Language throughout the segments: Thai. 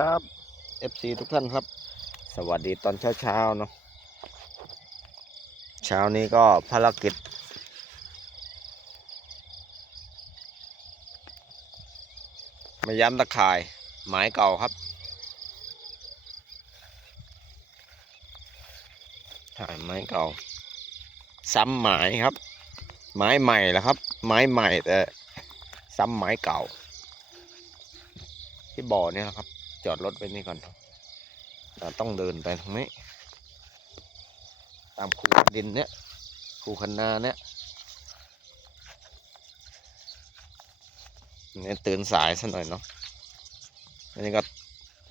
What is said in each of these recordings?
ครับ FC ทุกท่านครับ สวัสดีตอนเช้าเช้าๆเนาะเช้านี้ก็ภารกิจ มาย้ำตะข่ายหมายเก่าครับถ่ายไม้เก่า ซ้ำหมายครับ ไม้ใหม่แล้วครับ ไม้ใหม่แต่ซ้ำไม้เก่า ที่บ่อเนี่ยนะครับ จอดรถไว้นี่ก่อน เราต้องเดินไปทางนี้ ตามคูดินเนี่ยคูคันนาเนี่ยเนี่ยตื่นสายซะหน่อยเนาะอันนี้ก็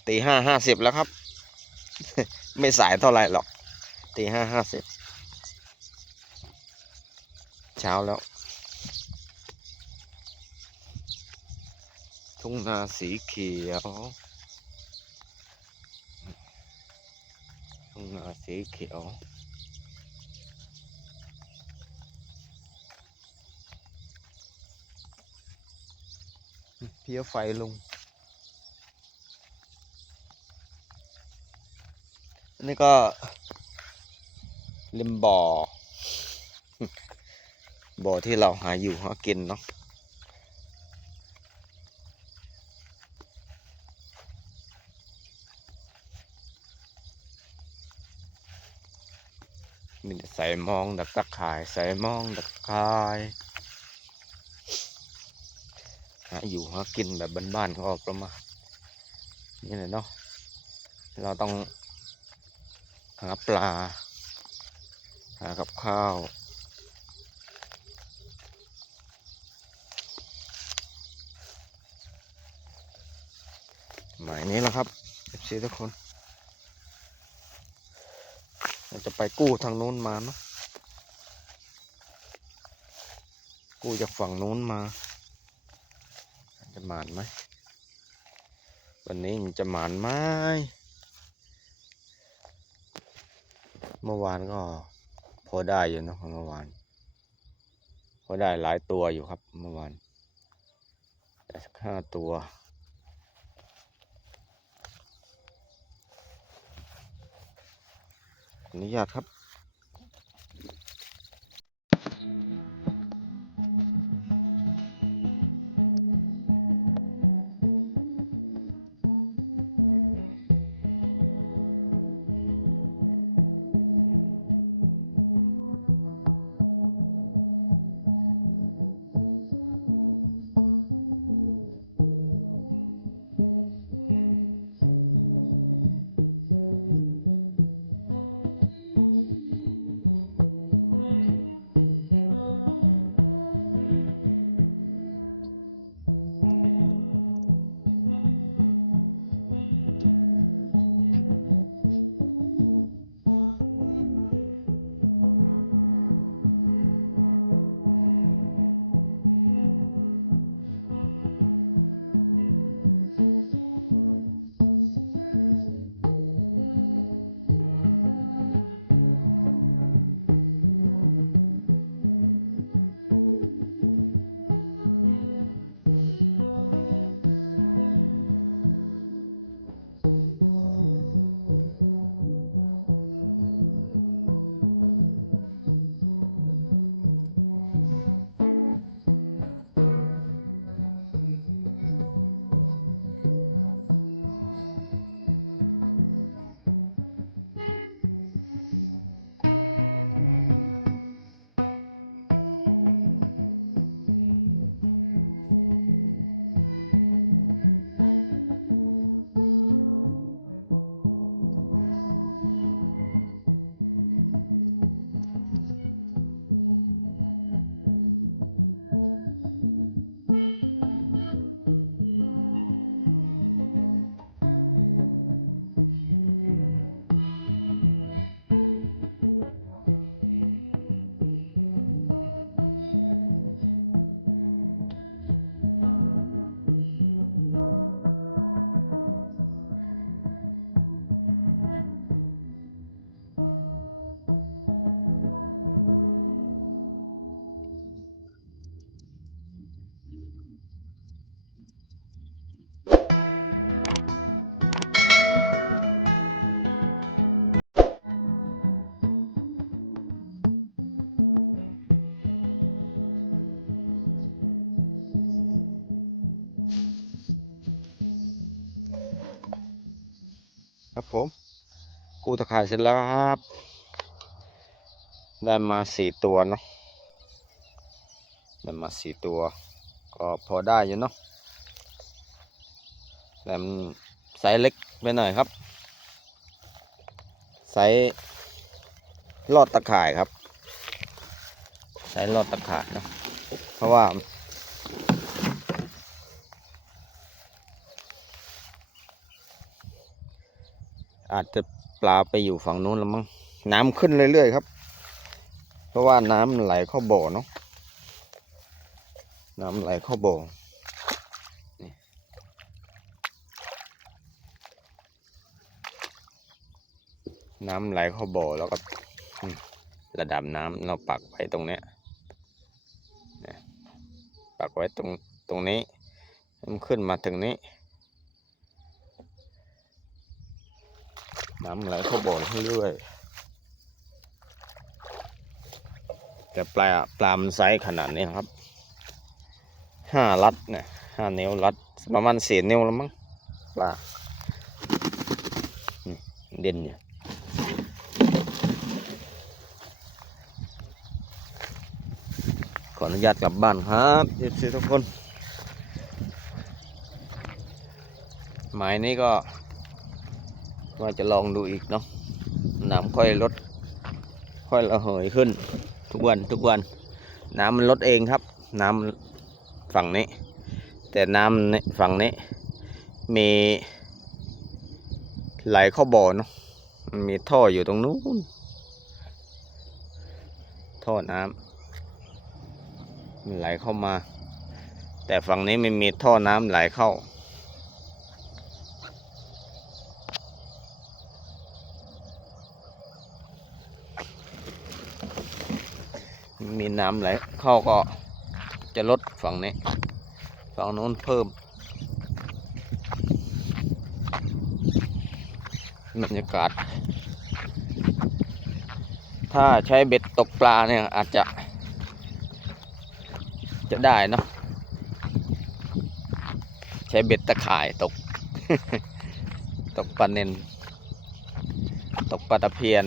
ตีห้าห้าสิบแล้วครับ ไม่สายเท่าไหร่หรอกตีห้าห้าสิบเช้าแล้ว ทุ่งนาสีเขียว ทุ่งนาสีเขียวเพี้ยไฟลงนนี้ก็ริมบ่อ บ่อที่เราหาอยู่หากินเนาะ มีแต่ใส่มองดักตะข่าย ใส่มองดักข่ายหาอยู่หากินแบบบ้านๆเขาออกประมาณนี่แหละเนาะเราต้องหาปลา หากับข้าว หมายนี้แหละครับเอฟซีทุกคน จะไปกู้ทางโน้นมาเนาะกู้จากฝั่งโน้นมา จะหมานไหมวันนี้มันจะหมานไหมเมื่อวานก็พอได้อยู่เนอะเมื่อวานพอได้หลายตัวอยู่ครับเมื่อวานห้าตัว อนุญาตครับ ตะข่ายเสร็จแล้วครับ ได้มาสี่ตัวนะได้มาสี่ตัว ก็พอได้อยู่เนาะแต่มันไซส์เล็กไปหน่อยครับไซส์ลอดตะข่ายครับไซส์ลอดตะข่ายนะเพราะว่าอาจจะ ปลาไปอยู่ฝั่งนู้นแล้วมั้งน้ำขึ้นเรื่อยๆครับ เพราะว่าน้ำไหลเข้าบ่อเนาะน้ำไหลเข้าบ่อนี่น้ำไหลเข้าบ่อแล้วก็ระดับน้ำเราปักไว้ตรงเนี้ยปักไว้ตรงตรงนี้มันขึ้นมาถึงนี้ น้ำไหลเข้าบ่อเรื่อยแต่ปลาปลามันไซส์ขนาดนี้นะครับห้าลัดเนี่ยห้านิ้วลัดประมาณสี่นิ้วแล้วมั้งปลานี่เด่นอยู่ขออนุญาตกลับบ้านครับเอฟซีทุกคน หมายนี้ก็ ว่าจะลองดูอีกเนาะน้ำค่อยลด ค่อยระเหยขึ้น ทุกวันทุกวัน น้ำมันลดเองครับ น้ำฝั่งนี้ แต่น้ำในฝั่งนี้ มีไหลเข้าบ่อเนาะมีท่ออยู่ตรงนู้นท่อน้ำมันไหลเข้ามา แต่ฝั่งนี้ไม่มีท่อน้ำไหลเข้า มีน้ำไหลเข้าก็จะลดฝั่งนี้ ฝั่งโน้นเพิ่มบรรยากาศ ถ้าใช้เบ็ดตกปลาเนี่ยอาจจะ จะได้เนาะใช้เบ็ดตะข่ายตก ตกปลาเนนตกปลาตะเพียน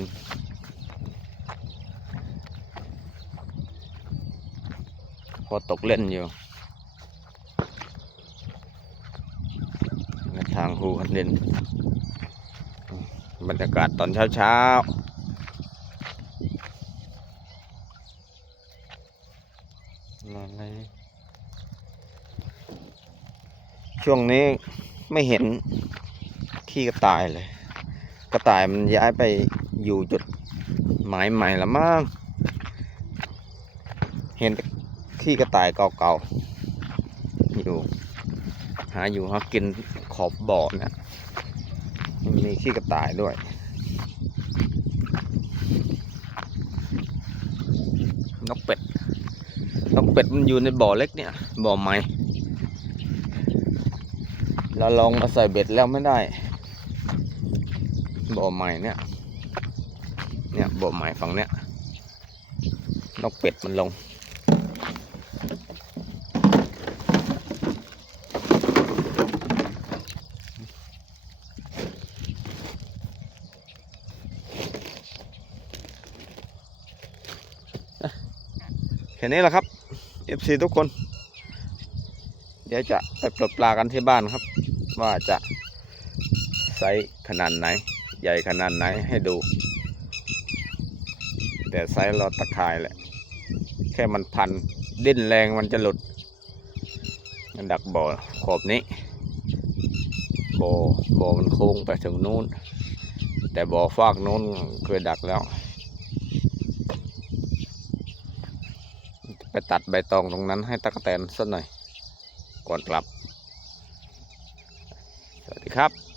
พอตกเล่นอยู่ทางคูคันดิน บรรยากาศตอนเช้าเช้าช่วงนี้ไม่เห็นขี้กระต่ายเลย กระต่ายมันย้ายไปอยู่จุดหมายใหม่ละมั้งเห็นแต่ ขี้กระต่ายเก่าๆอยู่ หาอยู่หากินขอบบ่อเนี่ยมีขี้กระต่ายด้วยนกเป็ดนกเป็ดมันอยู่ในบ่อเล็กเนี่ย บ่อใหม่เราลองมาใส่เบ็ดแล้วไม่ได้ บ่อใหม่เนี่ย เนี่ยบ่อใหม่ฝั่งเนี้ยนกเป็ดมันลง ค่นี้แหละครับ FC ทุกคน เดี๋ยวจะไปปลดปลากันที่บ้านครับ ว่าจะไซส์ขนาดไหน ใหญ่ขนาดไหนให้ดู แต่ไซส์เราตะข่ายแหละ แค่มันพันดิ้นแรงมันจะหลุดมันดักบ่อขอบนี้บ่อบ่อมันโค้งไปถึงนู้น แต่บ่อฟากนู้นเคยดักแล้ว ไปตัดใบตองตรงนั้นให้ตะกแตนสักหน่อย ก่อนกลับ สวัสดีครับ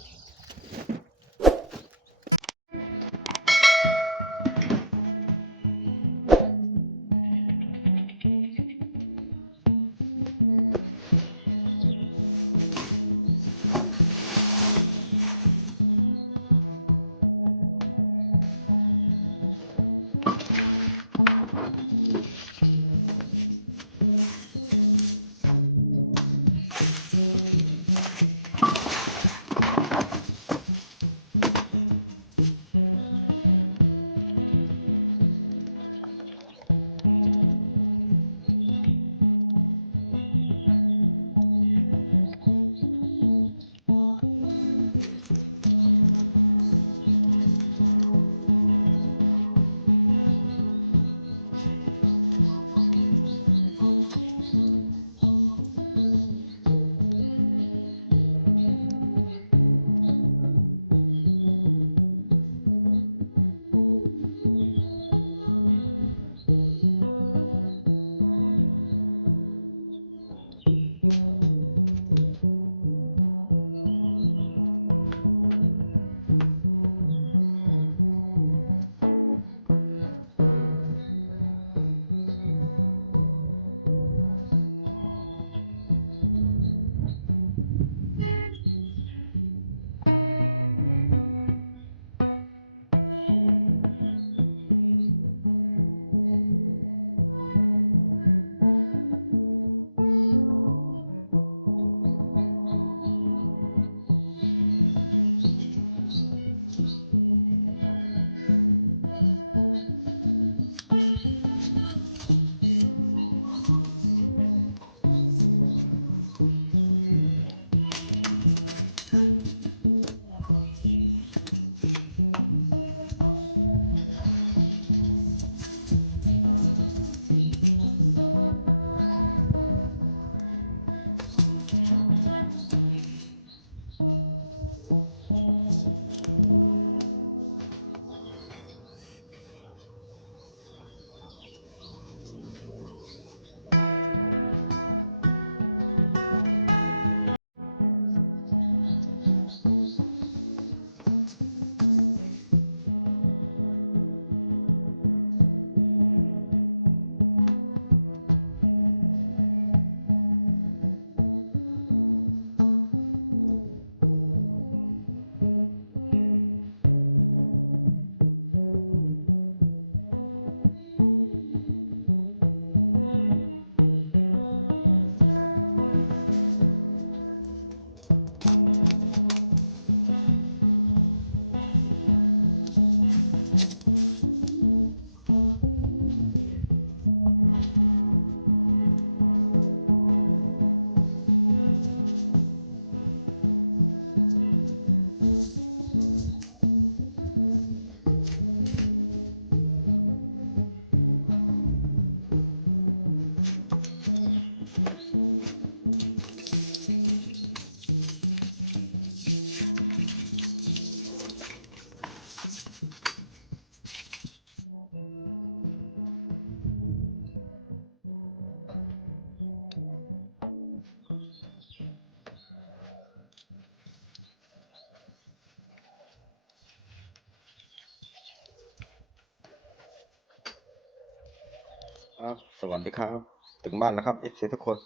ครับ สวัสดีครับ ถึงบ้านแล้วครับเอฟซีทุกคน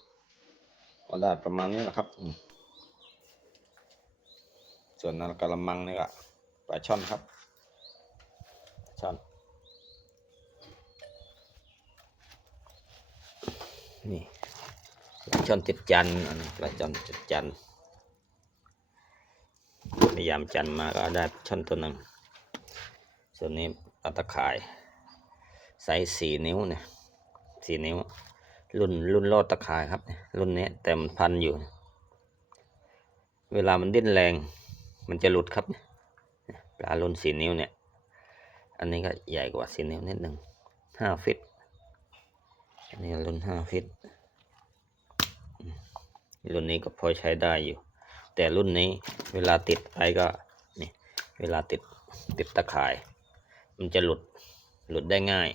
ก็ได้ประมาณนี้แหละครับ ส่วนนั้นกระมังนี่ก็ปลาช่อนครับช่อนนี่ปลาช่อนติดจันทร์อันปลาช่อนติดจันทร์พยายามจันทร์มาก็ได้ช่อนตัวหนึ่งส่วนนี้ปลาตะข่ายไซส์สี่นิ้วเนี่ย สี่นิ้ว รุ่นรุ่นโลดตะข่ายครับ รุ่นนี้แต่มันพันอยู่ เวลามันดิ้นแรง มันจะหลุดครับปลารุ่นสี่นิ้วเนี่ย อันนี้ก็ใหญ่กว่าสี่นิ้วนิดหนึ่งห้าฟิตอันนี้รุ่นห้าฟิตรุ่นนี้ก็พอใช้ได้อยู่ แต่รุ่นนี้เวลาติดไปก็นี่เวลาติดติดตะข่าย มันจะหลุดหลุดได้ง่าย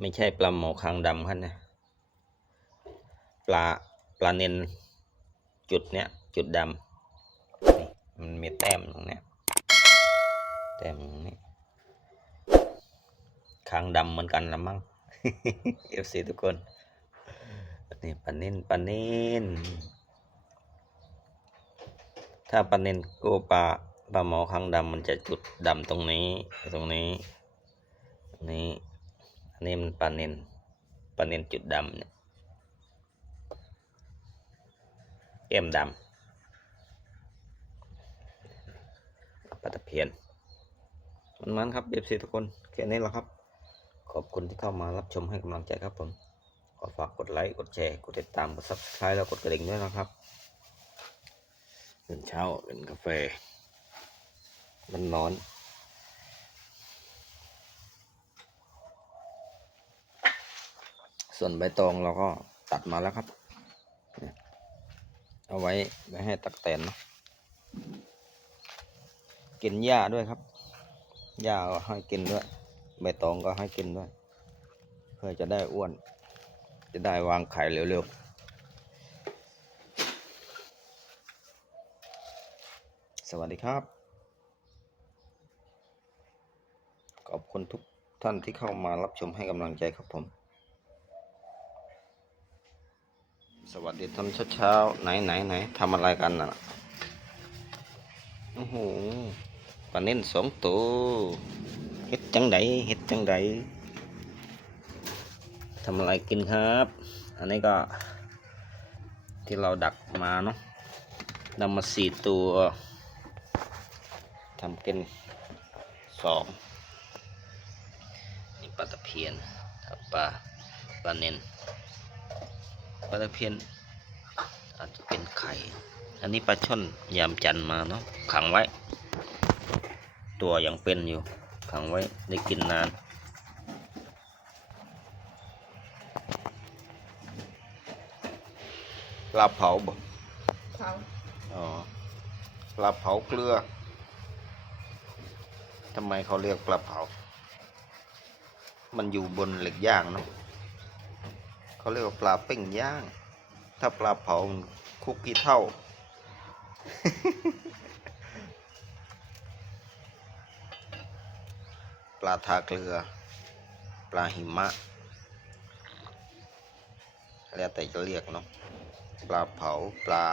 ไม่ใช่ปลาหมอคางดำครับนะปลาปลาเนนจุดเนี้ยจุดดำมันมีแต้มตรงเนี้ยแต้มตรงนี้คางดำเหมือนกันละมั้งเอฟซีทุกคนนี่ปลาเนนปลาเนนถ้าปลาเนนโอปลาปลาหมอคางดำมันจะจุดดำตรงนี้ตรงนี้นี้ นนี้มันปลาเนนปลาเนนจุดดำเนี่ยแก้มดำปลาตะเพียน มันมันครับเอฟซีทุกคน แค่นี้แหละครับ ขอบคุณที่เข้ามารับชมให้กำลังใจครับผม ขอฝากกดไลค์ กดแชร์ กดติดตาม กด subscribe แล้วกดกระดิ่งด้วยนะครับเป็นเช้าเป็นกาแฟ มันร้อน ส่วนใบตองเราก็ตัดมาแล้วครับ เอาไว้ไว้ให้ตักแตนนะกินหญ้าด้วยครับ หญ้าก็ให้กินด้วย ใบตองก็ให้กินด้วย เพื่อจะได้อ้วน จะได้วางไข่เร็วๆ สวัสดีครับ ขอบคุณทุกท่านที่เข้ามารับชมให้กำลังใจครับผม สวัสดีท่านเช้าๆไหนไหนไหนทำอะไรกันอะโอ้โหปลาเน้นสองตัวเฮ็ดจังไดเฮ็ดจังไดทำอะไรกินครับ อันนี้ก็ที่เราดักมาเนาะนำมาสี่ตัวทำกินสองนี่ปลาตะเพียนปลาปลาเน้น ปลาตะเพียน อาจจะเป็นไข่ อันนี้ปลาช่อนยามจันทร์มาเนาะขังไว้ ตัวยังเป็นอยู่ ขังไว้ได้กินนานปลาเผาบ่เขาอ๋อปลาเผาเกลือทำไมเขาเรียกปลาเผา มันอยู่บนเหล็กย่างเนาะ เขาเรียกว่าปลาเป้งย่าง ถ้าปลาเผาคุกกี่เท่า ปลาทาเกลือ ปลาหิมะ แล้วแต่จะเรียกเนาะ ปลาเผา ปลา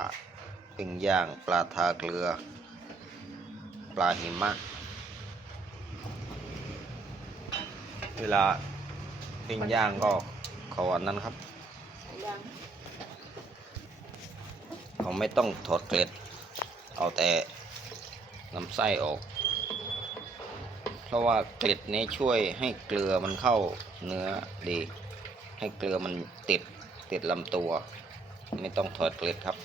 ปิ้งย่าง ปลาทาเกลือ ปลาหิมะ เวลาปิ้งย่างก็ เขาอันนั้นครับใส่ยางเขาไม่ต้องถอดเกล็ด เอาแต่ลำไส้ออก เพราะว่าเกล็ดนี้ช่วยให้เกลือมันเข้าเนื้อดี ให้เกลือมันติดติดลำตัว ไม่ต้องถอดเกล็ดครับ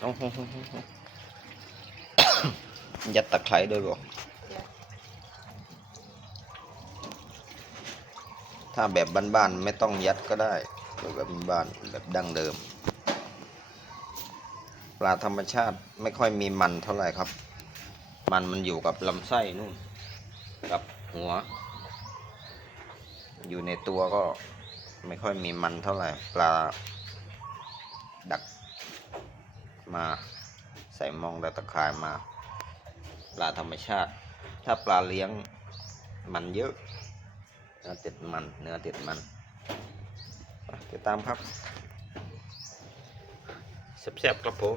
โอ้โหยัดตะไคร้ด้วยบอ ถ้าแบบบ้านๆไม่ต้องยัดก็ได้แบบบ้านๆแบบดั้งเดิม ปลาธรรมชาติไม่ค่อยมีมันเท่าไหร่ครับ มันมันอยู่กับลำไส้นู่นกับหัว อยู่ในตัวก็ไม่ค่อยมีมันเท่าไหร่ ปลาดักมาใส่มองแต่ตะข่ายมา ปลาธรรมชาติ ถ้าปลาเลี้ยงมันเยอะ เนื้อติดมัน เนื้อติดมันไปติดตามครับแซ่บๆครับผม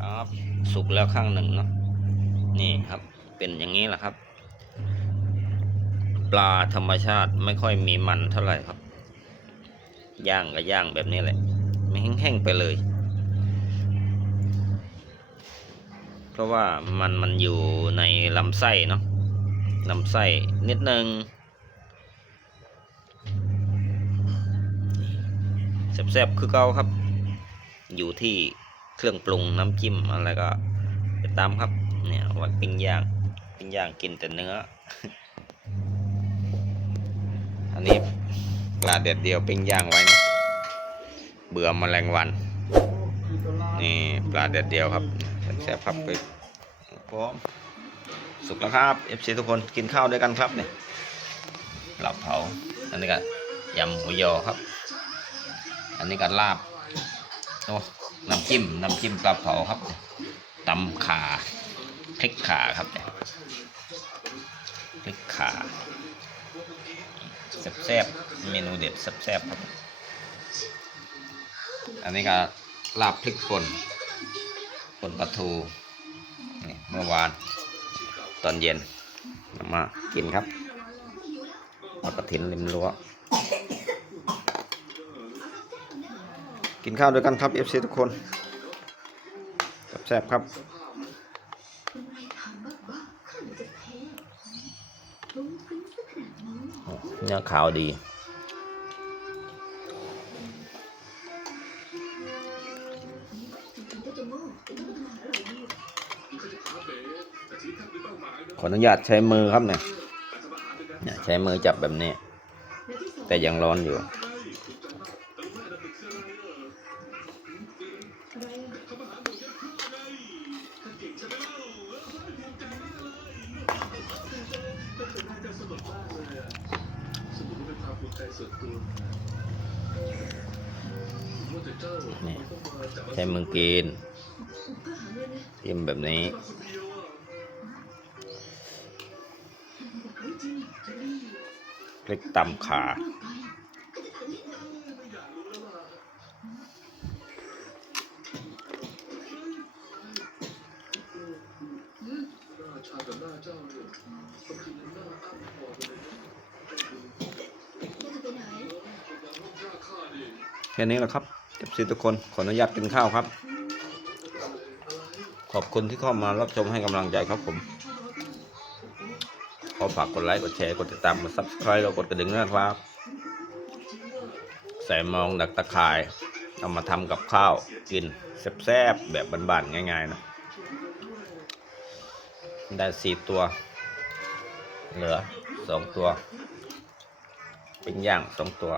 ครับสุกแล้วข้างหนึ่งเนาะนี่ครับ เป็นอย่างนี้แหละครับ ปลาธรรมชาติไม่ค่อยมีมันเท่าไหร่ครับ ย่างก็ย่างแบบนี้แหละ ไม่แห้งๆไปเลย เพราะว่ามันมันอยู่ในลำไส้เนาะลำไส้นิดนึงแซ่บๆคือเก่าครับ อยู่ที่เครื่องปรุงน้ำจิ้มอะไรก็ไปตามครับ เนี่ยวันปิ้งย่าง งย่างกินแต่เนื้อ อันนี้ปลาเด็ดเดียวปิ้งย่างไว้นะเบื่อแมลงวัน นี่ปลาเด็ดเดียวครับแซ่บๆครับไปพร้อมสุกแล้วครับ FC ทุกคนกินข้าวด้วยกันครับเนี่ยหลับเผาอันนี้ก็ยำหมูยอครับ อันนี้ก็ลาบโอ้น้ำจิ้มน้ำจิ้มกะเพราครับตำขา พริกขาครับพริกขาแซ่บๆเมนูเด็ดแซ่บๆครับ อันนี้ก็ลาบพริกป่นป่นปลาทูนี่เมื่อวาน ตอนเย็นนำมากินครับแล้วกระถินริมรั้วกินข้าวด้วยกันครับ FC ทุกคนแซ่บๆครับ เนื้อขาวดี ขออนุญาตใช้มือครับเนี่ยใช้มือจับแบบนี้ แต่ยังร้อนอยู่ กินจิ้มแบบนี้พริกตำขาแค่นี้แหละครับเอฟซีทุกคน ขออนุญาตกินข้าวครับ ขอบคุณที่เข้ามารับชมให้กำลังใจครับผม ขอฝากกดไลค์ กดแชร์ กดติดตาม กดซับสไครต์แล้วกดกระดิ่งด้วยนะครับใส่มองดักตะข่ายเอามาทำกับข้าวกินแซ่บๆแบบบ้านๆง่ายๆนะได้สี่ตัว เหลือสองตัว เป็นย่างสองตัว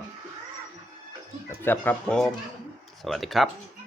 แซ่บๆครับผม สวัสดีครับ